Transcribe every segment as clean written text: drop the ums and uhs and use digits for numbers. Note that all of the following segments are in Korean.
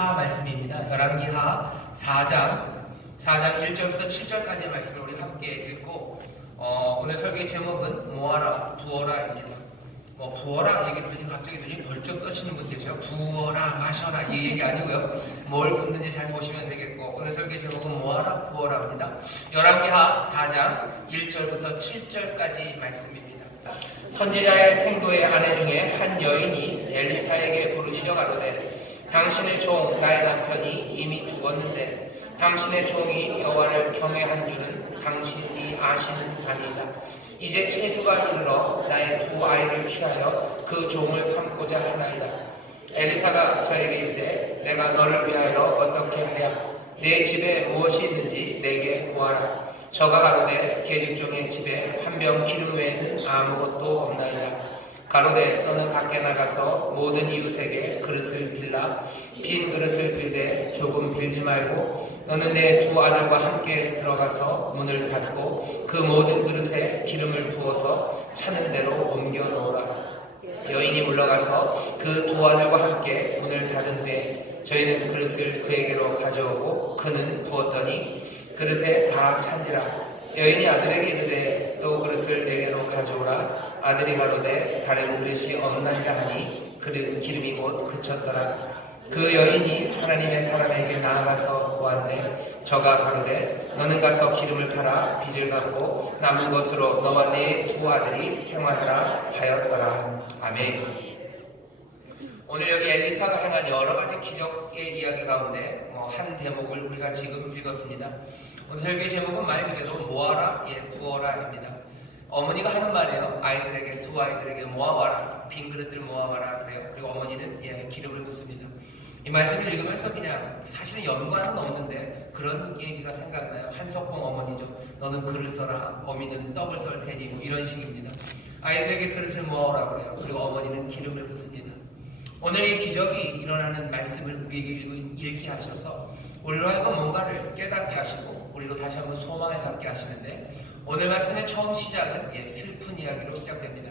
하 말씀입니다. 열왕기하 4장 1절부터 7절까지의 말씀을 우리 함께 읽고 오늘 설교의 제목은 모아라 부어라입니다. 부어라 얘기 들으니 갑자기 눈이 벌쩍 떠시는 분 계세요. 부어라 마셔라 이 얘기 아니고요. 뭘 붓는지 잘 보시면 되겠고, 오늘 설교의 제목은 모아라 부어라입니다. 열왕기하 4장 1절부터 7절까지 말씀입니다. 선지자의 생도의 아내 중에 한 여인이 엘리사에게 부르짖어 가로되, 당신의 종 나의 남편이 이미 죽었는데 당신의 종이 여호와를 경외한 줄은 당신이 아시는 바니이다. 이제 체주가 이르러 나의 두 아이를 취하여 그 종을 삼고자 하나이다. 엘리사가 저에게 이르되, 내가 너를 위하여 어떻게 하랴? 내 집에 무엇이 있는지 내게 구하라. 저가 가로되, 계집종의 집에 한 병 기름 외에는 아무것도 없나이다. 가로되, 너는 밖에 나가서 모든 이웃에게 그릇을 빌라. 빈 그릇을 빌되 조금 빌지 말고 너는 내 두 아들과 함께 들어가서 문을 닫고 그 모든 그릇에 기름을 부어서 차는 대로 옮겨 놓으라. 여인이 물러가서 그 두 아들과 함께 문을 닫은 후에 저희는 그릇을 그에게로 가져오고 그는 부었더니 그릇에 다 찬지라. 여인이 아들에게 이르되, 또 그릇을 내게로 가져오라. 아들이 가로되, 다른 그릇이 없나이다 하니 그릇 기름이 곧 그쳤더라. 그 여인이 하나님의 사람에게 나아가서 보았네. 저가 가로되, 너는 가서 기름을 팔아 빚을 갚고 남은 것으로 너와 네 두 아들이 생활하라 하였더라. 아멘. 오늘 여기 엘리사가 행한 여러 가지 기적의 이야기 가운데 한 대목을 우리가 지금 읽었습니다. 오늘 설교의 제목은 말 그대로 모아라, 부어라입니다. 어머니가 하는 말이에요. 아이들에게, 두 아이들에게 모아와라, 빈 그릇들 모아와라 그래요. 그리고 어머니는 기름을 붓습니다. 이 말씀을 읽으면서 그냥 사실은 연관은 없는데 그런 얘기가 생각나요. 한석봉 어머니죠. 너는 글을 써라, 어미는 떡을 썰 테니 이런 식입니다. 아이들에게 그릇을 모아오라 그래요. 그리고 어머니는 기름을 붓습니다. 오늘 이 기적이 일어나는 말씀을 우리에게 읽게 하셔서 우리로 하여금 뭔가를 깨닫게 하시고 우리도 다시 한번 소망을 갖게 하시는데, 오늘 말씀의 처음 시작은 슬픈 이야기로 시작됩니다.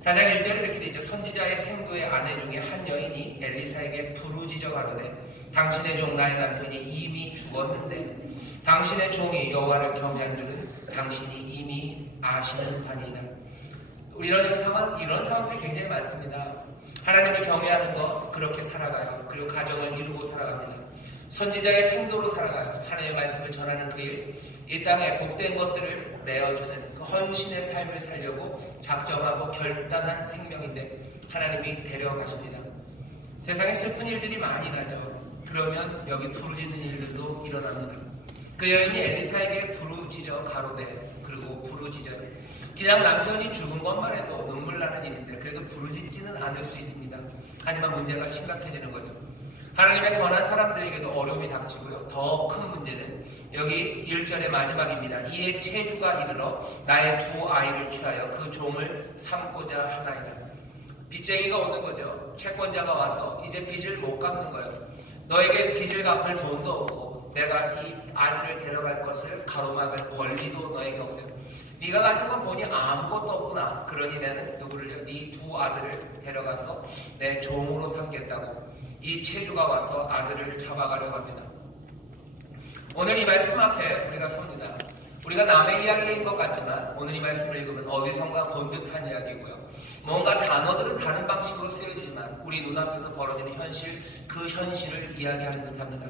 4장 1절에 이렇게 되죠. 선지자의 생도의 아내 중에 한 여인이 엘리사에게 부르짖어 가로되, 당신의 종 나의 남편이 이미 죽었는데 당신의 종이 여호와를 경외한 줄은 당신이 이미 아시는 바니이다. 이런 상황들이 굉장히 많습니다. 하나님을 경외하는 것, 그렇게 살아가요. 그리고 가정을 이루고 살아갑니다. 선지자의 생도로 살아가요. 하나님의 말씀을 전하는 그 일, 이 땅에 복된 것들을 내어주는 그 헌신의 삶을 살려고 작정하고 결단한 생명인데 하나님이 데려가십니다. 세상에 슬픈 일들이 많이 나죠. 그러면 여기 부르짖는 일들도 일어납니다. 그 여인이 엘리사에게 부르짖어 가로되, 그리고 부르짖어요. 그냥 남편이 죽은 것만 해도 눈물 나는 일인데 그래서 부르짖지는 않을 수 있습니다. 하지만 문제가 심각해지는 거죠. 하나님의 선한 사람들에게도 어려움이 닥치고요. 더 큰 문제는 여기 1절의 마지막입니다. 이에 체주가 이르러 나의 두 아이를 취하여 그 종을 삼고자 하나이다. 빚쟁이가 오는 거죠. 채권자가 와서 이제 빚을 못 갚는 거예요. 너에게 빚을 갚을 돈도 없고 내가 이 아들을 데려갈 것을 가로막을 권리도 너에게 없어요. 네가 가진 건 보니 아무것도 없구나. 그러니 나는 누구를, 네 두 아들을 데려가서 내 종으로 삼겠다고 이 체주가 와서 아들을 잡아가려고 합니다. 오늘 이 말씀 앞에 우리가 섭니다. 우리가 남의 이야기인 것 같지만 오늘 이 말씀을 읽으면 어디선가 본 듯한 이야기고요. 뭔가 단어들은 다른 방식으로 쓰여지지만 우리 눈앞에서 벌어지는 현실, 그 현실을 이야기하는 듯합니다.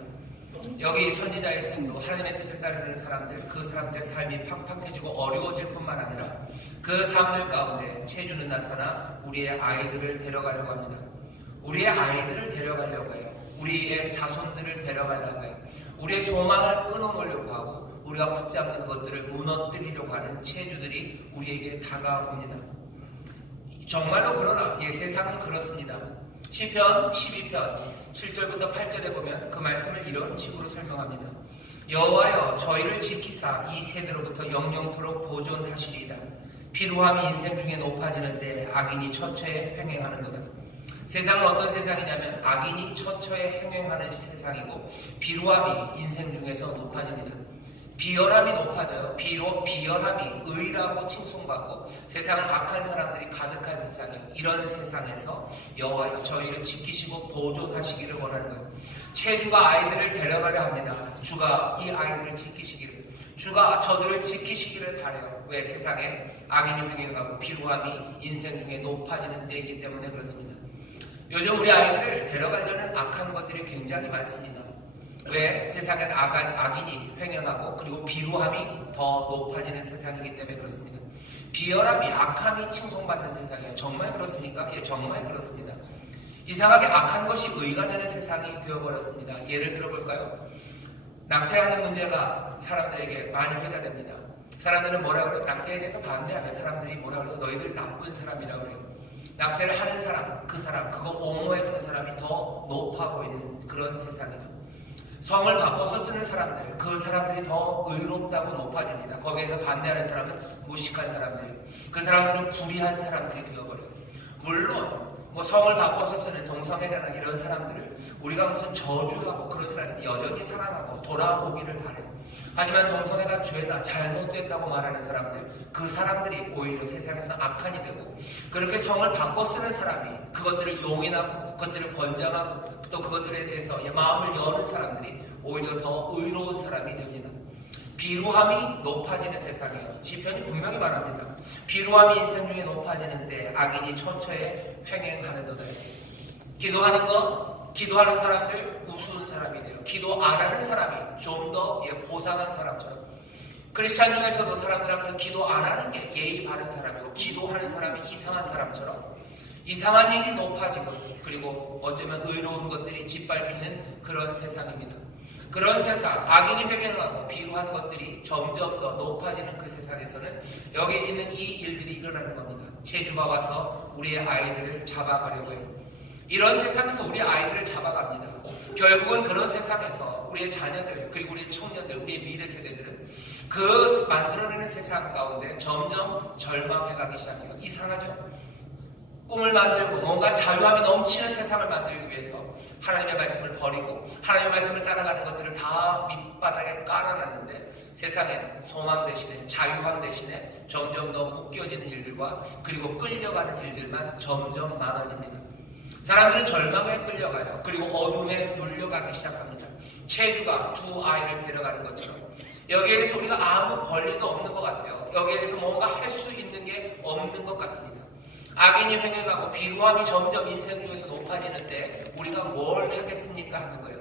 여기 선지자의 생도, 하나님의 뜻을 따르는 사람들, 그 사람들의 삶이 팍팍해지고 어려워질 뿐만 아니라 그 삶들 가운데 체주는 나타나 우리의 아이들을 데려가려고 합니다. 우리의 아이들을 데려가려고 해요. 우리의 자손들을 데려가려고 해요. 우리의 소망을 끊어놓으려고 하고 우리가 붙잡는 그것들을 무너뜨리려고 하는 체주들이 우리에게 다가옵니다. 정말로 그러나 세상은 그렇습니다. 시편 12편 7절부터 8절에 보면 그 말씀을 이런 식으로 설명합니다. 여호와여, 저희를 지키사 이 세대로부터 영영토록 보존하시리이다. 비루함이 인생 중에 높아지는데 악인이 처처에 횡행하는도다. 세상은 어떤 세상이냐면 악인이 처처에 행행하는 세상이고 비루함이 인생 중에서 높아집니다. 비열함이 높아져요. 비열함이 의라고 칭송받고 세상은 악한 사람들이 가득한 세상이에요. 이런 세상에서 여호와여 저희를 지키시고 보존하시기를 원하는 거예요. 체주가 아이들을 데려가려 합니다. 주가 이 아이들을 지키시기를, 주가 저들을 지키시기를 바라요. 왜? 세상에 악인이 횡행하고 비루함이 인생 중에 높아지는 때이기 때문에 그렇습니다. 요즘 우리 아이들을 데려가려는 악한 것들이 굉장히 많습니다. 왜? 세상엔 악인이 횡행하고 그리고 비루함이 더 높아지는 세상이기 때문에 그렇습니다. 비열함이, 악함이 칭송받는 세상이에요. 정말 그렇습니까? 예, 정말 그렇습니다. 이상하게 악한 것이 의가 되는 세상이 되어버렸습니다. 예를 들어볼까요? 낙태하는 문제가 사람들에게 많이 회자됩니다. 사람들은 뭐라 그래요? 낙태에 대해서 반대하면 사람들이 뭐라 그래요? 너희들 나쁜 사람이라고 그래요. 낙태를 하는 사람, 그거 옹호해주는 사람이 더 높아 보이는 그런 세상이죠. 성을 바꿔서 쓰는 사람들, 그 사람들이 더 의롭다고 높아집니다. 거기에서 반대하는 사람은 무식한 사람들, 그 사람들은 불의한 사람들이 되어버려요. 물론 성을 바꿔서 쓰는 동성애나 이런 사람들을 우리가 무슨 저주하고 그러지 않습니다. 여전히 사랑하고 돌아오기를 바래요. 하지만 동성애가 죄다, 잘못됐다고 말하는 사람들, 그 사람들이 오히려 세상에서 악한이 되고, 그렇게 성을 바꿔 쓰는 사람이 그것들을 용인하고 그것들을 권장하고 또 그것들에 대해서 마음을 여는 사람들이 오히려 더 의로운 사람이 됩니다. 비루함이 높아지는 세상이에요. 시편이 분명히 말합니다. 비루함이 인생 중에 높아지는데 악인이 처처에 횡행하는도다. 기도하는 사람들 우스운 사람이 돼요. 기도 안 하는 사람이 좀 더 고상한 사람처럼. 크리스찬 중에서도 사람들한테 기도 안 하는 게 예의 바른 사람이고, 기도하는 사람이 이상한 사람처럼 이상한 일이 높아지고, 그리고 어쩌면 의로운 것들이 짓밟히는 그런 세상입니다. 그런 세상, 악인이 횡행하고 비루한 것들이 점점 더 높아지는 그 세상에서는 여기 있는 이 일들이 일어나는 겁니다. 체주가 와서 우리의 아이들을 잡아가려고 해요. 이런 세상에서 우리 아이들을 잡아갑니다. 결국은 그런 세상에서 우리의 자녀들, 그리고 우리의 청년들, 우리의 미래 세대들은 그 만들어내는 세상 가운데 점점 절망해가기 시작해요. 이상하죠? 꿈을 만들고 뭔가 자유함이 넘치는 세상을 만들기 위해서 하나님의 말씀을 버리고 하나님의 말씀을 따라가는 것들을 다 밑바닥에 깔아놨는데, 세상엔 소망 대신에, 자유함 대신에 점점 더 묶여지는 일들과 그리고 끌려가는 일들만 점점 많아집니다. 사람들은 절망에 끌려가요. 그리고 어둠에 눌려가기 시작합니다. 체주가 두 아이를 데려가는 것처럼 여기에 대해서 우리가 아무 권리도 없는 것 같아요. 여기에 대해서 뭔가 할 수 있는 게 없는 것 같습니다. 악인이 횡행하고 비루함이 점점 인생 중에서 높아지는 때 우리가 뭘 하겠습니까 하는 거예요.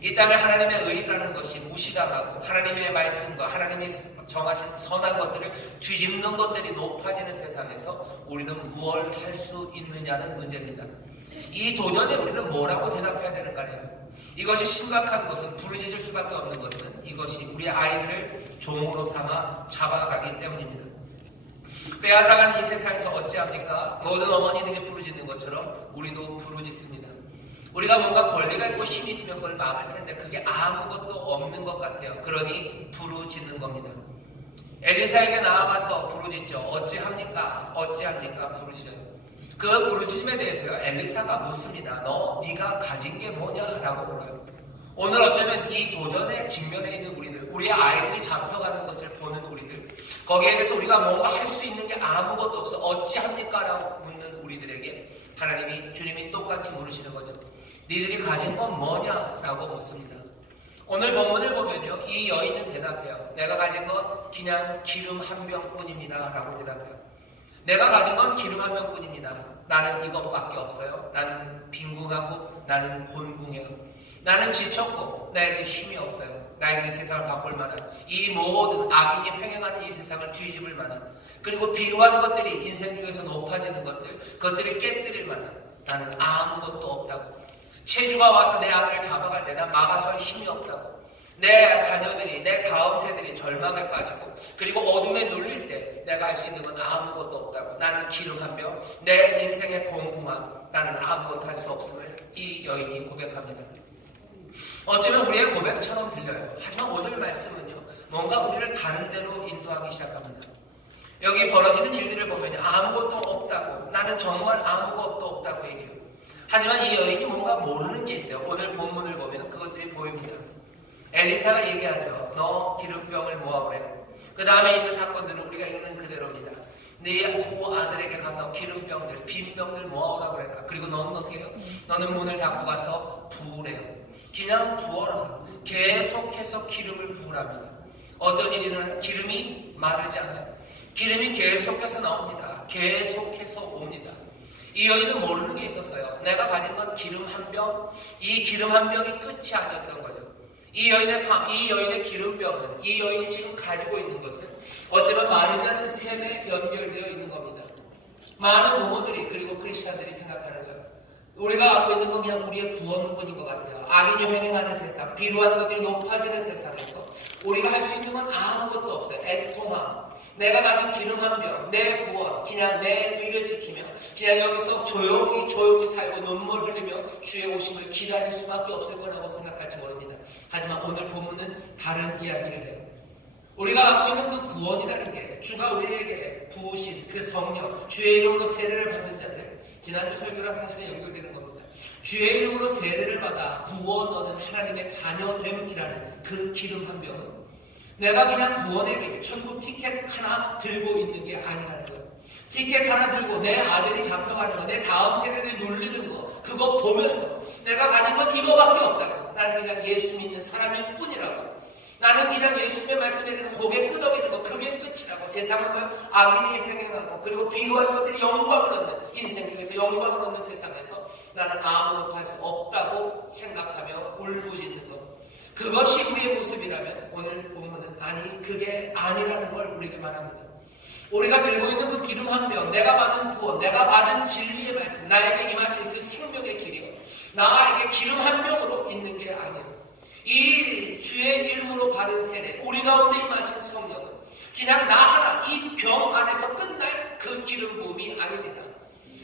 이 땅에 하나님의 의라는 것이 무시당하고 하나님의 말씀과 하나님이 정하신 선한 것들을 뒤집는 것들이 높아지는 세상에서 우리는 무엇을 할 수 있느냐는 문제입니다. 이 도전에 우리는 뭐라고 대답해야 되는가요? 이것이 심각한 것은, 부르짖을 수밖에 없는 것은 이것이 우리 아이들을 종으로 삼아 잡아가기 때문입니다. 빼앗아가는 이 세상에서 어찌합니까? 모든 어머니들이 부르짖는 것처럼 우리도 부르짖습니다. 우리가 뭔가 권리가 있고 힘이 있으면 그걸 막을 텐데 그게 아무것도 없는 것 같아요. 그러니 부르짖는 겁니다. 엘리사에게 나아가서 부르짖죠. 어찌합니까? 부르짖어요. 그 부르짖음에 대해서요, 엘리사가 묻습니다. 네가 가진 게 뭐냐라고 물어요. 오늘 어쩌면 이 도전에 직면해 있는 우리들, 우리의 아이들이 잡혀가는 것을 보는 우리들, 거기에 대해서 우리가 뭔가 할 수 있는 게 아무것도 없어 어찌합니까? 라고 묻는 우리들에게 주님이 똑같이 물으시는 거죠. 니들이 가진 건 뭐냐? 라고 묻습니다. 오늘 본문을 보면요, 이 여인은 대답해요. 내가 가진 건 그냥 기름 한 병뿐입니다 라고 대답해요. 내가 가진 건 기름 한 병뿐입니다. 나는 이것밖에 없어요. 나는 빈궁하고 나는 곤궁해요. 나는 지쳤고 나에게 힘이 없어요. 나에게 이 세상을 바꿀 만한, 이 모든 악인이 횡행하는 이 세상을 뒤집을 만한, 그리고 비루한 것들이 인생 중에서 높아지는 것들, 그것들이 깨뜨릴 만한 나는 아무것도 없다고. 체주가 와서 내 아들을 잡아갈 때 난 막아설 힘이 없다고. 내 자녀들이, 내 다음 세들이 절망에 빠지고 그리고 어둠에 눌릴 때 내가 할 수 있는 건 아무것도 없다고. 나는 기름 한 병, 내 인생의 공공함, 나는 아무것도 할 수 없음을 이 여인이 고백합니다. 어쩌면 우리의 고백처럼 들려요. 하지만 오늘 말씀은요, 뭔가 우리를 다른 데로 인도하기 시작합니다. 여기 벌어지는 일들을 보면 아무것도 없다고, 나는 정말 아무것도 없다고 얘기해요. 하지만 이 여인이 뭔가 모르는 게 있어요. 오늘 본문을 보면 그것들이 보입니다. 엘리사가 얘기하죠. 너 기름병을 모아오래. 그 다음에 있는 사건들은 우리가 읽는 그대로입니다. 네 두 아들에게 가서 기름병들, 빈병들 모아오라고 그랬다. 그리고 너는 어떻게 해요? 너는 문을 닫고 가서 부으래요. 그냥 부어라. 계속해서 기름을 부으랍니다. 어떤 일이 일어나면 기름이 마르지 않아요. 기름이 계속해서 나옵니다. 계속해서 옵니다. 이 여인은 모르는 게 있었어요. 내가 가진 건 기름 한 병, 이 기름 한 병이 끝이 아니었던 거죠. 이 여인의 삶, 이 여인의 기름병은, 이 여인이 지금 가지고 있는 것은 어쩌면 마르지 않는 샘에 연결되어 있는 겁니다. 많은 부모들이 그리고 크리스찬들이 생각하는 거예요. 우리가 갖고 있는 건 그냥 우리의 구원뿐인 것 같아요. 악인이 횡행하는 세상, 비루한 것들이 높아지는 세상에서 우리가 할 수 있는 건 아무것도 없어요. 애통함, 내가 가진 기름 한 병, 내 구원, 그냥 내 의를 지키며 그냥 여기서 조용히 살고 눈물 흘리며 주의 오심을 기다릴 수밖에 없을 거라고 생각할지 모릅니다. 하지만 오늘 본문은 다른 이야기를 해요. 우리가 갖고 있는 그 구원이라는 게 주가 우리에게 부으신 그 성령, 주의 이름으로 세례를 받은 자들, 지난주 설교랑 사실은 연결되는 겁니다. 주의 이름으로 세례를 받아 구원 얻은 하나님의 자녀됨이라는 그 기름 한 병은 내가 그냥 구원의 길, 천국 티켓 하나 들고 있는 게 아니라는 거예요. 티켓 하나 들고 내 아들이 잡혀가는 거, 내 다음 세대를 놀리는 거, 그거 보면서 내가 가진 건 이거밖에 없다고. 나는 그냥 예수 믿는 사람일 뿐이라고. 나는 그냥 예수님의 말씀에 대해서 고개 끄덕이는 거, 그게 끝이라고. 세상은 악인이 횡행하고 그리고 비루한 것들이 영광을 얻는, 인생 중에서 영광을 얻는 세상에서 나는 아무것도 할 수 없다고 생각하며 울부짖는 것. 그것이 우리의 모습이라면 오늘 본문은 아니, 그게 아니라는 걸 우리에게 말합니다. 우리가 들고 있는 그 기름 한 병, 내가 받은 구원, 내가 받은 진리의 말씀, 나에게 임하신 그 생명의 길이요, 나에게 기름 한 병으로 있는 게 아니에요. 이 주의 이름으로 받은 세례, 우리 가운데 임하신 성령은 그냥 나 하나, 이 병 안에서 끝날 그 기름 부음이 아닙니다.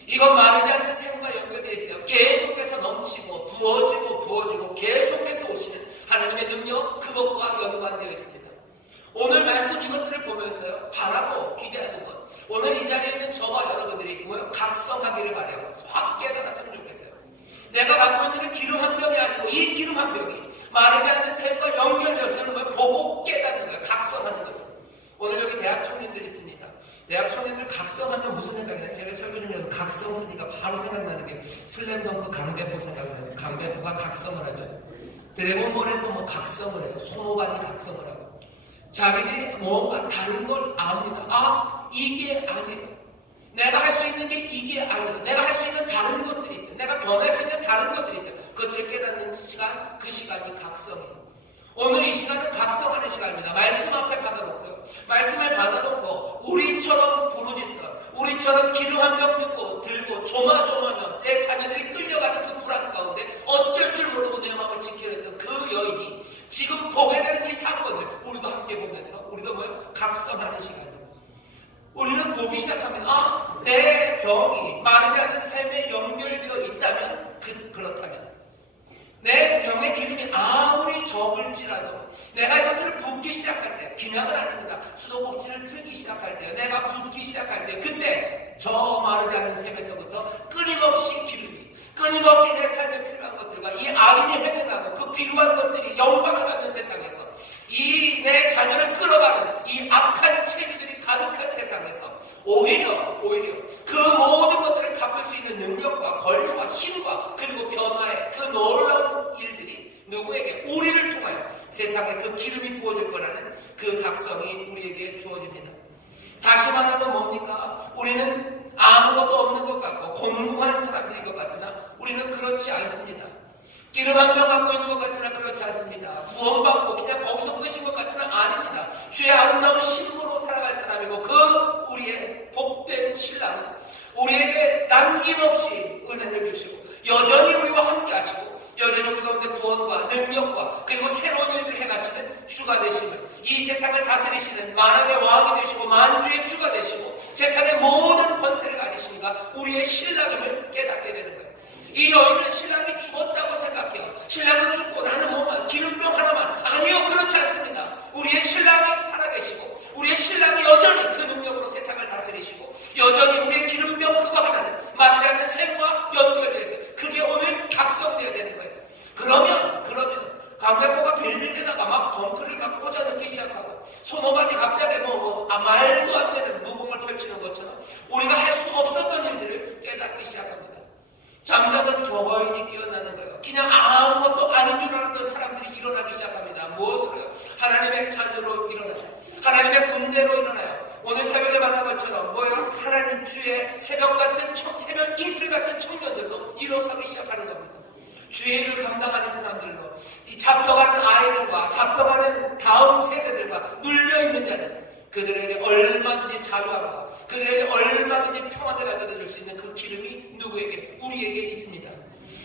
이건 마르지 않는 샘과 연결되어 있어요. 계속해서 넘치고 부어지고 계속해서 오시는 하나님의 능력, 그것과 연관되어 있습니다. 오늘 말씀 이것들을 보면서요, 바라고 기대하는 것, 오늘 이 자리에 있는 저와 여러분들이 각성하기를 바라요. 확 깨달았으면 좋겠어요. 내가 갖고 있는 게 기름 한 병이 아니고 이 기름 한 병이 마르지 않는 샘과 연결되어서는 걸 보고 깨닫는 거예요. 각성하는 거죠. 오늘 여기 대학 청년들이 있습니다. 대학 청년들 각성하면 무슨 생각이나요? 제가 설교 중에서 각성 쓰니까 바로 생각나는 게 슬램덩크 강대포 생각나요. 강대포가 각성을 하죠. 드래곤볼에서 각성을 해요. 손오반이 각성을 하고 자기들이 뭔가 다른 걸 압니다. 아, 이게 아니에요. 내가 할 수 있는 게 이게 아니에요. 내가 할 수 있는 다른 것들이 있어요. 내가 변할 수 있는 다른 것들이 있어요. 그것들을 깨닫는 시간, 그 시간이 각성이에요. 오늘 이 시간은 각성하는 시간입니다. 말씀 앞에 받아놓고요. 말씀을 받아놓고 우리처럼 부르짖던, 우리처럼 기름 한 병 들고 조마조마며 내 자녀들이 끌려가는 그 불안 가운데 어쩔 줄 모르고 내 마음을 지키려 했던 그 여인이 지금 보게 되는 이 사건을 우리도 함께 보면서 우리도 각성하는 시간입니다. 우리는 보기 시작합니다. 아, 내 병이 마르지 않는 삶에 연결되어 있다면 그렇다면 내 병의 기름이 아무리 적을지라도 내가 이것들을 붓기 시작할 때, 기량은 아닙니다. 수도꼭지를 틀기 시작할 때, 내가 붓기 시작할 때, 그때 저 마르지 않는 샘에서부터 끊임없이 기름이, 끊임없이 내 삶에 필요한 것들과 이 악인이 횡행하고 그 필요한 것들이 영광을 받는 세상에서 이 내 자녀를 끌어가는 이 악한 체질들이 가득한 세상에서 오히려 그 모든 것들을 갚을 수 있는 능력과 권리와 힘과 그리고 변화의 그 놀라운 일들이 누구에게? 우리를 통하여 세상에 그 기름이 부어질 거라는 그 각성이 우리에게 주어집니다. 다시 말하면 뭡니까? 우리는 아무것도 없는 것 같고 공무한 사람들인 것 같으나 우리는 그렇지 않습니다. 기름 한 병 갖고 있는 것 같으나 그렇지 않습니다. 구원받고 그냥 거기서 끝인 것 같으나 아닙니다. 주의 아름다운 신부로 살아갈 사람이고 그 우리의 복된 신랑은 우리에게 남김없이 은혜를 주시고 여전히 우리와 함께 하시고 여전히 우리 가운데 구원과 능력과 그리고 새로운 일들을 행하시는 주가 되시는, 이 세상을 다스리시는 만왕의 왕이 되시고 만주의 주가 되시고 세상의 모든 권세를 가지시니까 우리의 신랑임을 깨닫게 되는 거예요. 이 여인은 신랑이 죽었다고 생각해요. 신랑은 죽고 나는 뭐만 기름병 하나만. 아니요, 그렇지 않습니다. 우리의 신랑이 살아계시고 우리의 신랑이 여전히 그 능력으로 세상을 다스리시고 여전히 우리의 기름병 그거 하나는 마르지 않는 샘과 연결돼서 그게 오늘 각성되어야 되는 거예요. 그러면 강백호가 빌빌대다가 막 덩크를 막 꽂아 넣기 시작하고 손오반이 갑자기 말도 안 되는 무공을 펼치는 것처럼 우리가 할 수 없었던 일들을 깨닫기 시작합니다. 잠자던 교회인이 깨어나는 거예요. 그냥 아무것도 아닌 줄 알았던 사람들이 일어나기 시작합니다. 무엇으로요? 하나님의 자녀로 일어나요. 하나님의 군대로 일어나요. 오늘 새벽에 말한 것처럼 하나님 주의 새벽 이슬 같은 청년들도 일어서기 시작하는 겁니다. 주의 일을 감당하는 사람들로, 이 잡혀가는 아이들과 잡혀가는 다음 세대들과 눌려있는 자들, 그들에게 얼마든지 자유함과 그들에게 얼마든지 평안을 가져다 줄 수 있는 그 기름이 누구에게? 우리에게 있습니다.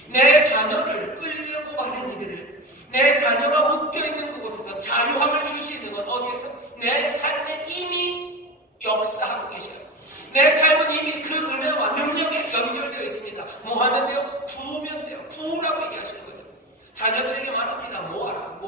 내 자녀를 끌려고 하는 이들을, 내 자녀가 묶여있는 그곳에서 자유함을 줄 수 있는 건 어디에서? 내 삶에 이미 역사하고 계셔요. 내 삶은 이미 그 은혜와 능력에 연결되어 있습니다. 뭐 하면 돼요? 부으면 돼요. 부으라고 얘기하시는 거죠. 자녀들에게 말합니다. 모아라.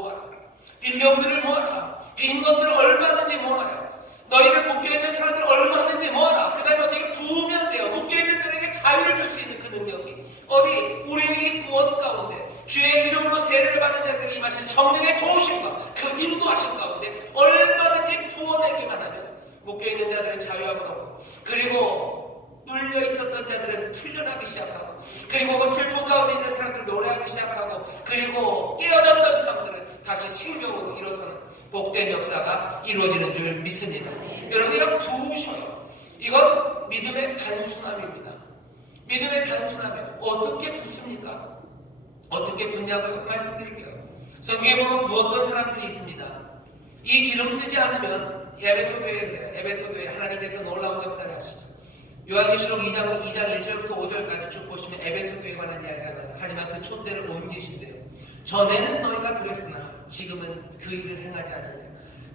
빈병들을 모아라. 빈 것들을 얼마든지 모아요. 너희들 묶여있는 사람들을 얼마든지 모아라. 그 다음에 어떻게 부으면 돼요. 묶여있는 들에게 자유를 줄 수 있는 그 능력이 어디? 우리의 구원 가운데 주의 이름으로 세례를 받은 자들에게 임하신 성령의 도우심과 그 인도하심 가운데 얼마든지 부어내기만 하면 묶여있는 자들은 자유함을 얻고, 그리고 눌려있었던 자들은 풀려나기 시작하고, 그리고 그 슬픔 가운데 있는 사람들은 노래하기 시작하고, 그리고 깨어졌던 사람들은 다시 생명으로 일어서는 복된 역사가 이루어지는 줄 믿습니다. 여러분, 이건 부으셔요. 이건 믿음의 단순함입니다. 믿음의 단순함이에요. 어떻게 붓습니까? 어떻게 붓냐고요? 말씀드릴게요. 성경에 보면 부었던 사람들이 있습니다. 이 기름 쓰지 않으면 에베소 교회에 그래요. 에베소 교회 하나님께서 놀라운 역사를 하시죠. 요한계시록 2장 1절부터 5절까지 쭉 보시면 에베소 교회에 관한 이야기가 나와요. 하지만 그 촛대를 옮기신대요. 전에는 너희가 그랬으나 지금은 그 일을 행하지 않느냐.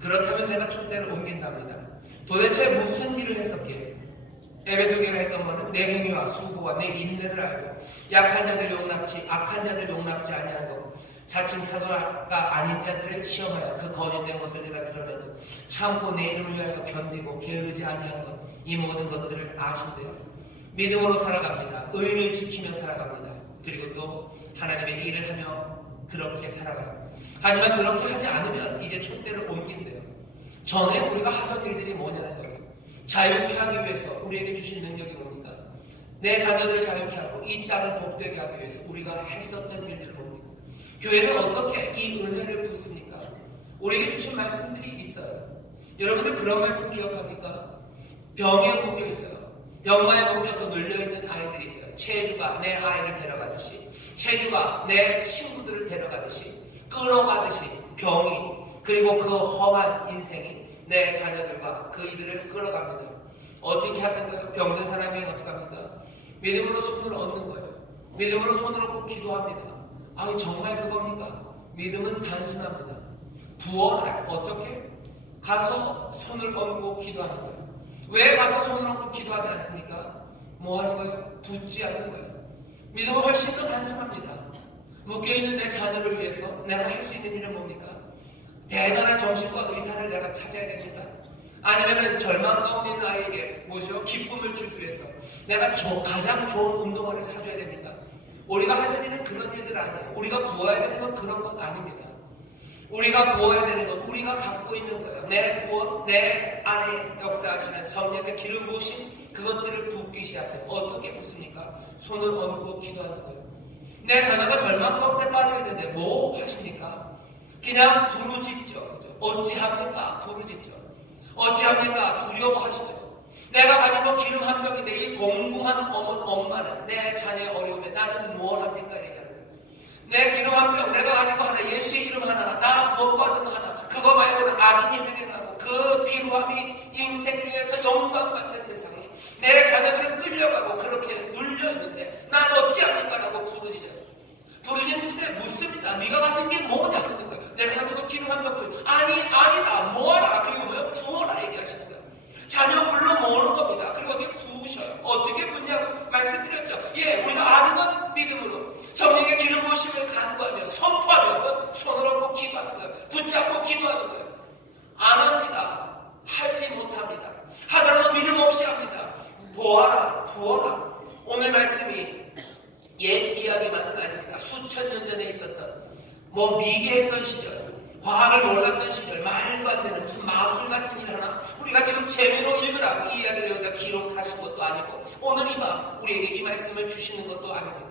그렇다면 내가 촛대를 옮긴답니다. 도대체 무슨 일을 했었기에? 에베소 교회가 했던 것은 내 행위와 수고와 내 인내를 알고 약한 자들 용납지 악한 자들 용납지 아니한 것, 자칭 사도가 아닌 자들을 시험하여 그 거짓된 것을 내가 드러내도 참고 내 이름을 위하여 견디고 게으르지 아니한 것, 이 모든 것들을 아신대요. 믿음으로 살아갑니다. 의를 지키며 살아갑니다. 그리고 또 하나님의 일을 하며 그렇게 살아가요. 하지만 그렇게 하지 않으면 이제 촛대를 옮긴대요. 전에 우리가 하던 일들이 뭐냐는 거예요. 자유케 하기 위해서 우리에게 주신 능력이 뭡니까? 내 자녀들을 자유케 하고 이 땅을 복되게 하기 위해서 우리가 했었던 일들을 뭡니까? 교회는 어떻게 이 은혜를 붓습니까? 우리에게 주신 말씀들이 있어요. 여러분들 그런 말씀 기억합니까? 병에 묶여 있어요. 병마에 묶여서 눌려있는 아이들이 있어요. 체주가 내 아이를 데려가듯이, 체주가 내 친구들을 데려가듯이, 끌어가듯이 병이, 그리고 그 험한 인생이 내 자녀들과 그 이들을 끌어갑니다. 어떻게 하는 거예요? 병든 사람이 어떻게 합니까? 믿음으로 손을 얻는 거예요. 믿음으로 손을 얻고 기도합니다. 정말 그겁니까? 믿음은 단순합니다. 부어라. 어떻게? 가서 손을 얹고 기도하는 거예요. 왜 가서 손을 얹고 기도하지 않습니까? 뭐 하는 거예요? 붙지 않는 거예요. 믿음은 훨씬 더 단순합니다. 묶여있는 내 자녀를 위해서 내가 할 수 있는 일은 뭡니까? 대단한 정신과 의사를 내가 찾아야 됩니다. 아니면 절망 가운데 있는 아이에게 기쁨을 주기 위해서 내가 가장 좋은 운동화를 사줘야 됩니다. 우리가 하는 일은 그런 일들 아니에요. 우리가 부어야 되는 건 그런 것 아닙니다. 우리가 부어야 되는 건 우리가 갖고 있는 거예요. 내 구원, 내 안에 역사하시는 성령의 기름 부으신 그것들을 붓기 시작해요. 어떻게 붓습니까? 손을 얹고 기도하는 거예요. 내 자녀가 절망 가운데 빠져 있는데 뭐 하십니까? 그냥 부르짖죠. 어찌합니까? 부르짖죠. 어찌합니까? 두려워하시죠. 내가 가지고 기름 한 병인데 이 공공한 엄마는 내 자녀의 어려움에 나는 뭘 합니까? 얘기하는 거예요. 내 기름 한 병, 내가 가지고 하나, 예수의 이름 하나, 나 구원받은 하나, 그거 말고는 악인이 회개하고 그 피로함이 인생 중에서 영광받는 세상에 내 자녀들은 끌려가고 그렇게 눌려있는데 난 어찌합니까라고 부르짖는데 묻습니다. 네가 가진 게 뭐냐? 그러는 거예요. 내가 가지고 기름 한 병 보여. 아니다. 모아라. 그리고 부어라 얘기하시는 거예요. 자녀 불러 모으는 겁니다. 그리고 어떻게 부으셔요? 어떻게 붓냐고 말씀드렸죠. 우리가 아는 건 믿음으로 성령의 기름 부으심을 간구하며 선포하며 손을 얹고 기도하는 거예요. 붙잡고 기도하는 거예요. 안 합니다. 하지 못합니다. 하더라도 믿음 없이 합니다. 보아라, 부어라. 오늘 말씀이 옛 이야기만은 아닙니다. 수천 년 전에 있었던 미개했던 시절, 과학을 몰랐던 시절, 말도 안 되는 무슨 마술 같은 일 하나 우리가 지금 재미로 읽으라고 이 이야기를 여기다 기록하신 것도 아니고 오늘 이 밤 우리에게 이 말씀을 주시는 것도 아닙니다.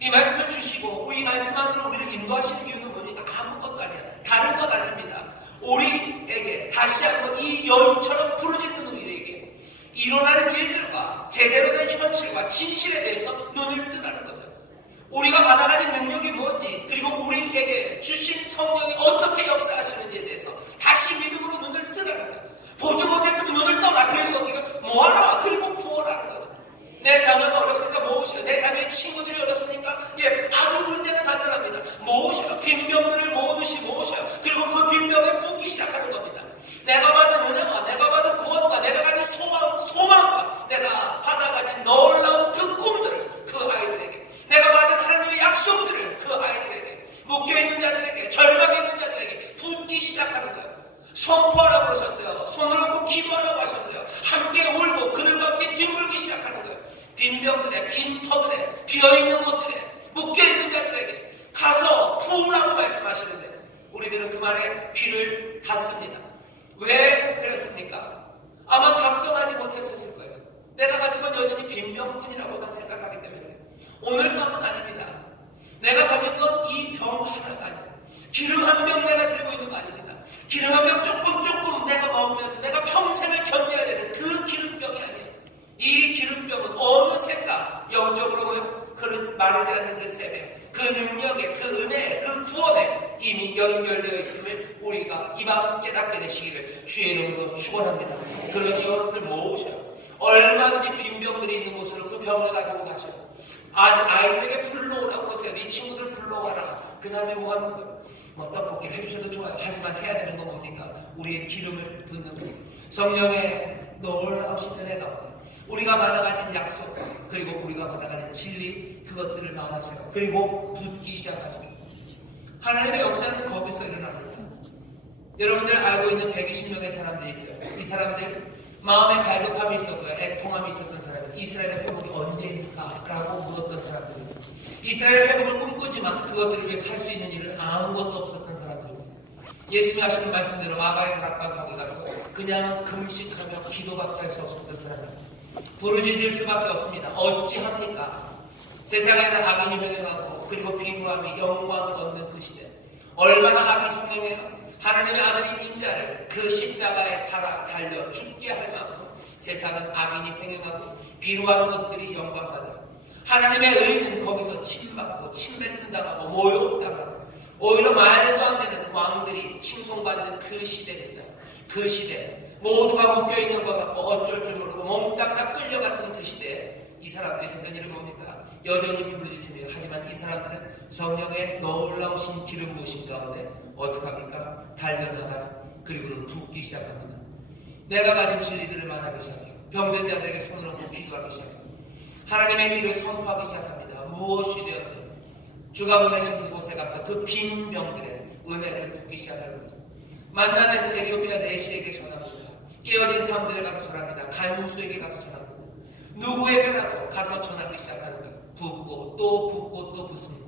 이 말씀을 주시고 이 말씀 안으로 우리를 인도하시는 이유는 뭡니까? 아무것도 아니야. 다른 것 아닙니다. 우리에게 다시 한번 이 여인처럼 부르짖는 우리에게 일어나는 일들과 제대로 된 현실과 진실에 대해서 눈을 뜨라는 거죠. 우리가 받아가진 능력이 뭔지, 그리고 우리에게 주신 성령이 어떻게 역사하시는지에 대해서 다시 믿음으로 눈을 뜨라는 거예요. 보지 못했으면 눈을 떠라. 그리고 어떻게 모아라. 그리고 부어라는 거죠. 내 자녀가 어렵습니까? 모으시라. 내 자녀의 친구들이 어렵습니까? 예, 아주 문제는 간단합니다. 모으시라. 빈병들을 모으듯이 모으셔. 그리고 그 빈병에 붓기 시작하는 겁니다. 내가 받은 은혜와 내가 받은 구원과 내가 가진 소망과 내가 받아가진 놀라운 그 꿈들을 그 아이들에게, 내가 받은 하나님의 약속들을 그 아이들에게, 묶여있는 자들에게, 절망에 있는 자들에게 붓기 시작하는 거예요. 선포하라고 하셨어요. 손을 얹고 기도하라고 하셨어요. 함께 울고 그들과 함께 뒹굴기 시작하는 거예요. 빈병들에, 빈터들에, 비어있는 곳들에, 묶여있는 자들에게 가서 부으라고 말씀하시는데 우리들은 그 말에 귀를 닫습니다. 왜 그랬습니까? 아마 각성하지 못했었을 거예요. 내가 가진 건 여전히 빈병뿐이라고만 생각하기 때문에. 오늘 밤은 아닙니다. 내가 가진 건 이 병 하나가 아니에요. 기름 한 병 내가 들고 있는 거 아닙니다. 기름 한 병 조금 내가 먹으면서 내가 평생을 견뎌야 되는 그 기름병이 아니에요. 이 기름병은 어느샌가 영적으로 그런 마르지 않는 그 샘에, 그 능력에, 그 은혜에, 그 구원에 이미 연결되어 있음을 우리가 이 밤 깨닫게 되시기를 주의 이름으로 축원합니다. 그러니 여러분들 모으셔요. 얼마든지 빈병들이 있는 곳으로 그 병을 가지고 가셔요. 아이들에게 불러오라고 하세요. 네 친구들 불러와라. 그 다음에 뭐 하는 거예요? 뭐 떡볶이를 해주셔도 좋아요. 하지만 해야 되는 건 뭡니까? 우리의 기름을 붓는 거예요. 성령의 놀라우신 은혜 가운데 우리가 받아가진 약속, 그리고 우리가 받아가는 진리, 그것들을 말하세요. 그리고 붓기 시작하죠. 하나님의 역사는 거기서 일어납니다. 여러분들 알고 있는 120명의 사람들이 있어요. 이 사람들 마음에 갈급함이 있었고요. 애통함이 있었던 사람들. 이스라엘의 회복이 언제입니까? 라고 물었던 사람들. 이스라엘의 회복을 꿈꾸지만 그것들을 위해 살 수 있는 일은 아무것도 없었던 사람들입니다. 예수님이 하시는 말씀대로 마가의 다락방 거기 가서 그냥 금식하며 기도밖에 할 수 없었던 사람입니다. 부르짖을 수밖에 없습니다. 어찌합니까? 세상에는 악인이 회개하고 그리고 비구함이 영광을 얻는 그 시대. 얼마나 악이 성행해요? 하나님의 아들인 인자를 그 십자가에 달려 죽게 할 만큼 세상은 악인이 횡행하고 비루한 것들이 영광받아요. 하나님의 의는 거기서 침받고 침뱉음당하고 모욕당하고 오히려 말도 안 되는 왕들이 칭송받는 그 시대입니다. 그 시대 모두가 묶여있는 것 같고 어쩔 줄 모르고 몽땅 끌려갔던 그 시대에 이 사람들이 했던 일은 뭡니까? 여전히 부르짖으며, 하지만 이 사람들은 성령의 놀라우신 기름 부으심 가운데 어떻게 합니까? 달려나가요. 그리고는 붓기 시작합니다. 내가 가진 진리들을 말하기 시작해요. 병든 자들에게 손을 얹고 기도하기 시작해요. 하나님의 일을 선포하기 시작합니다. 무엇이 되었든 주가 보내신 곳에 가서 그 빈 병들의 은혜를 붓기 시작합니다. 만나는 에티오피아 내시에게 전합니다. 깨어진 사람들에 가서 전합니다. 간수에게 가서 전합니다. 누구에게라도 가서 전하기 시작하는 거예요. 붓고 또 붓고 또 붓습니다.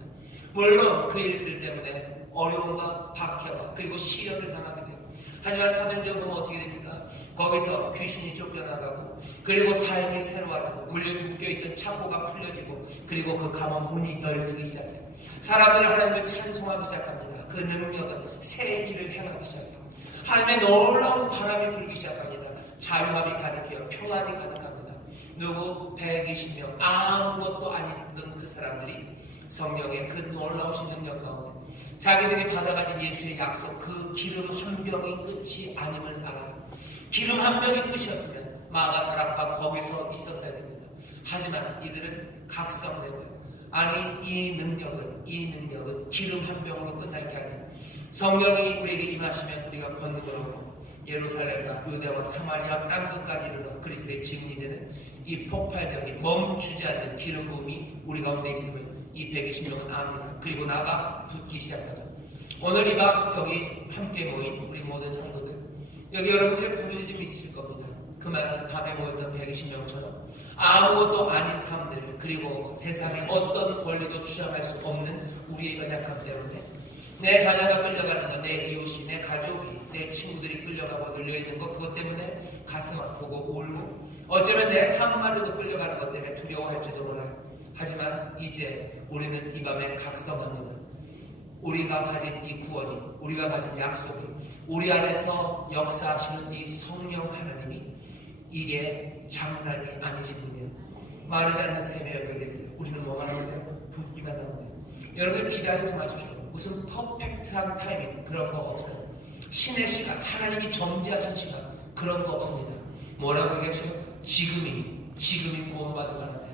물론 그 일들 때문에 어려움과 박해와 그리고 시련을 당하게 돼요. 하지만 사도행전 보면 어떻게 됩니까? 거기서 귀신이 쫓겨나가고 그리고 삶이 새로워지고 묶여있던 창고가 풀려지고 그리고 그 감옥 문이 열리기 시작해요. 사람들은 하나님을 찬송하기 시작합니다. 그 능력은 새 일을 행하기 시작해요. 하나님의 놀라운 바람이 불기 시작합니다. 자유함이 가득해요. 평안이 가득합니다. 누구 120명 아무것도 아니던 그 사람들이 성령의 그 놀라우신 능력 가운데 자기들이 받아가진 예수의 약속, 그 기름 한 병이 끝이 아님을 알아요. 기름 한 병이 끝이었으면 마가 다락방 거기서 있었어야 됩니다. 하지만 이들은 각성되고요. 아니 이 능력은 기름 한 병으로 끝날 게 아니에요. 성령이 우리에게 임하시면 우리가 권능을 얻고 예루살렘과 유대와 사마리아 땅끝까지 이르러 그리스도의 증인이 되는 이 폭발적인 멈추지 않는 기름 부음이 우리 가운데 있음을 이 120명은 압니다. 그리고 나가 붓기 시작하죠. 오늘 이 밤 여기 함께 모인 우리 모든 성도들, 여기 여러분들의 부르짖음이 있으실 겁니다. 그 말은 밤에 모였던 120명처럼 아무것도 아닌 삶들, 그리고 세상에 어떤 권리도 취함할 수 없는 우리의 연약함 때문에 내 자녀가 끌려가는 것, 내 이웃이, 내 가족이, 내 친구들이 끌려가고 눌려있는 것, 그것 때문에 가슴 아프고 울고 어쩌면 내 삶마저도 끌려가는 것 때문에 두려워할지도 몰라요. 하지만 이제 우리는 이 밤에 각성합니다. 우리가 가진 이 구원이, 우리가 가진 약속이, 우리 안에서 역사하시는 이 성령 하나님이 이게 장난이 아니신 분이에요. 마르지 않는 셈에 열리게 됐어요. 우리는 뭐가 나오나요? 붓기가 나오네요. 여러분 기다리지 마십시오. 무슨 퍼펙트한 타이밍 그런 거 없어요. 신의 시간, 하나님이 점지하신 시간 그런 거 없습니다. 뭐라고 얘기하셔요? 지금이 구원받을 만하다.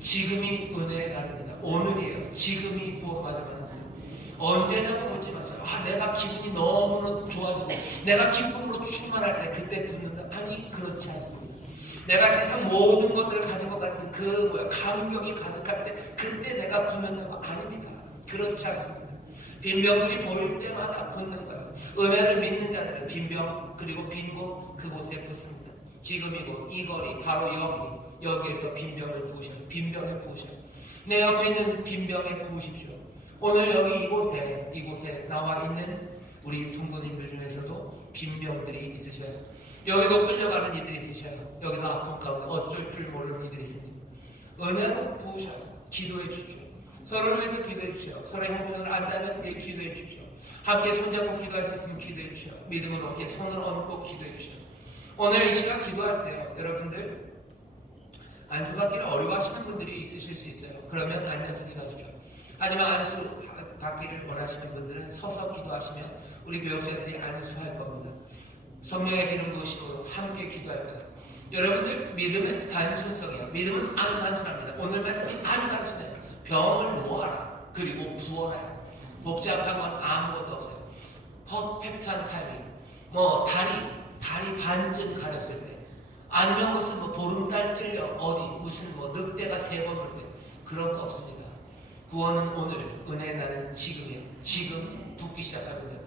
지금이 은혜의 날입니다. 오늘이에요. 지금이 구원받을 만하다. 언제냐고 묻지 마세요. 내가 기분이 너무너무 좋아지고 내가 기쁨으로 충만할 때 그때 붙는다. 아니 그렇지 않습니다. 내가 세상 모든 것들을 가진 것 같은 그 감격이 가득할 때 그때 내가 붙는다고 아닙니다. 그렇지 않습니다. 빈병들이 보일 때마다 붙는 거예요. 은혜를 믿는 자들은 빈병 그리고 빈곳 그곳에 붙습니다. 지금이고 이 거리 바로 여기에서 빈병을 부으셔요. 빈병에 부으셔요. 내 옆에 있는 빈병에 부으십시오. 오늘 여기 이곳에 나와 있는 우리 성도님들 중에서도 빈병들이 있으셔요. 여기도 끌려가는 이들이 있으셔요. 여기도 아픔 가운데 어쩔 줄 모르는 이들이 있습니다. 은혜로 부으셔요. 기도해 주십시오. 서로를 위해서 기도해 주십시오. 서로의 형편을 안다면 기도해 주십시오. 함께 손잡고 기도할 수 있으면 기도해 주십시오. 믿음으로 손을 얹고 기도해 주십시오. 오늘 이 시간 기도할 때요. 여러분들 안수받기를 어려워하시는 분들이 있으실 수 있어요. 그러면 앉아서 기도하십시오. 하지만 안수받기를 원하시는 분들은 서서 기도하시면 우리 교역자들이 안수할 겁니다. 성령의 기름 부으심으로 함께 기도할 거예요. 여러분들 믿음은 단순성이에요. 믿음은 아주 단순합니다. 오늘 말씀이 아주 단순해요. 병을 모아라. 그리고 부어라. 복잡한 건 아무것도 없어요. 퍼펙트한 타이밍. 다리 반쯤 가렸을 때 아니면 무슨 보름달 틀려 어디 무슨 늑대가 3번 올 때 그런 거 없습니다. 구원은 오늘, 은혜 나는 지금이에요. 지금 붓기 시작합니다.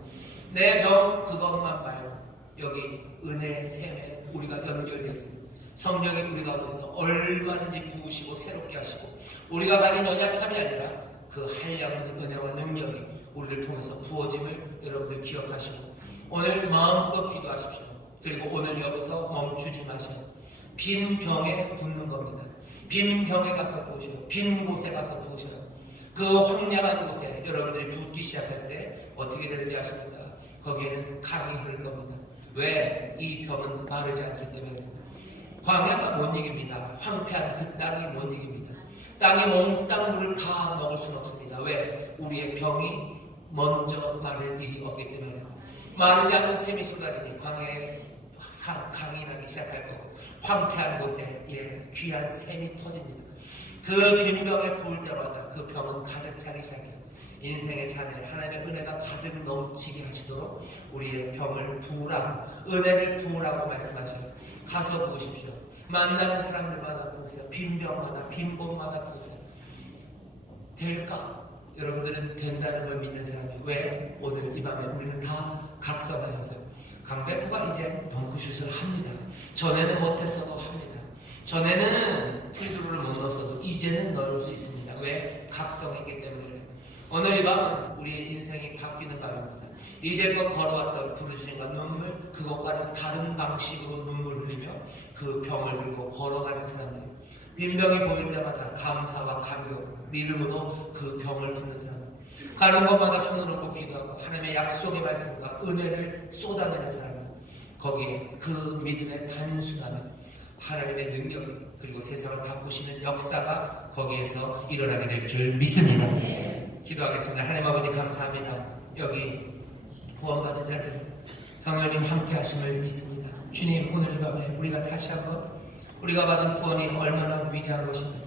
내 병 그것만 봐요. 여기 은혜의 샘에 우리가 연결되어 있습니다. 성령이 우리 가운데서 얼마든지 부으시고 새롭게 하시고 우리가 가진 연약함이 아니라 그 한량의 은혜와 능력이 우리를 통해서 부어짐을 여러분들 기억하시고 오늘 마음껏 기도하십시오. 그리고 오늘 여기서 멈추지 마세요. 빈 병에 붓는 겁니다. 빈 병에 가서 부으셔요. 빈 곳에 가서 부으셔요. 그 황량한 곳에 여러분들이 붓기 시작할 때 어떻게 되는지 아십니까? 거기에는 강이 흐를 겁니다. 왜? 이 병은 마르지 않기 때문입니다. 광야가 못 이깁니다. 황폐한 그 땅이 못 이깁니다. 땅이 몽땅 물을 다 먹을 수는 없습니다. 왜? 우리의 병이 먼저 마를 일이 없기 때문입니다. 마르지 않는 샘이 쏟아지니 광야에 강이 나기 시작할 거고 황폐한 곳에 귀한 샘이 터집니다. 그 빈 병에 부을 때마다 그 병은 가득 차기 시작해요. 인생의 잔에 하나님의 은혜가 가득 넘치게 하시도록 우리의 병을 부으라고 은혜를 부으라고 말씀하셔요. 가서 부으십시오. 만나는 사람들마다 부으세요. 빈 병마다 빈 곳마다 부으세요. 될까? 여러분들은 된다는 걸 믿는 사람이 왜? 오늘 이 밤에 우리는 다 각성하셨어요. 강백호가 이제 덩크슛을 합니다. 전에는 못했어도 합니다. 전에는 프리드로를 못 넣었어도 이제는 넣을 수 있습니다. 왜? 각성했기 때문에. 오늘 이 밤은 우리의 인생이 바뀌는 밤입니다. 이제껏 걸어왔던 부르짖음과 눈물, 그것과는 다른 방식으로 눈물 흘리며 그 병을 들고 걸어가는 사람들. 빈병이 보일 때마다 감사와 감격, 믿음으로 그 병을 붓는 사람. 가는 곳마다 손을 놓고 기도하고 하나님의 약속의 말씀과 은혜를 쏟아내는 사람. 거기에 그 믿음의 단순함은 하나님의 능력이 그리고 세상을 바꾸시는 역사가 거기에서 일어나게 될 줄 믿습니다. 기도하겠습니다. 하나님 아버지 감사합니다. 여기 구원받은 자들 성령님 함께 하심을 믿습니다. 주님 오늘 이 밤에 우리가 다시 한번 우리가 받은 구원이 얼마나 위대한 것인가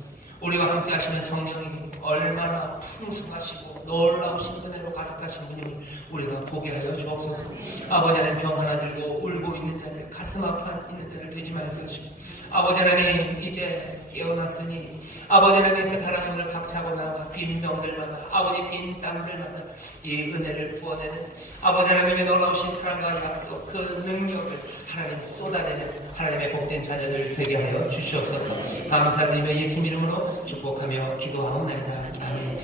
우리와 함께 하시는 성령이 얼마나 풍성하시고 놀라우신 은혜로 가득하신 분임을 우리가 보게 하여 주옵소서. 아버지 하나님 병 하나 들고 울고 있는 자들 가슴 아파 있는 자들 되지 말게 하시고 아버지 하나님 이제 깨어났으니 아버지 하나님 그 다락문을 박차고 나가 빈 병들마다 아버지 빈 땅들마다 이 은혜를 부어내는 아버지 하나님의 놀라우신 사랑과 약속 그 능력을 하나님 쏟아내는 하나님의 복된 자녀들 되게 하여 주시옵소서. 감사드리며 예수 이름으로 축복하며 기도하옵나이다. 아멘.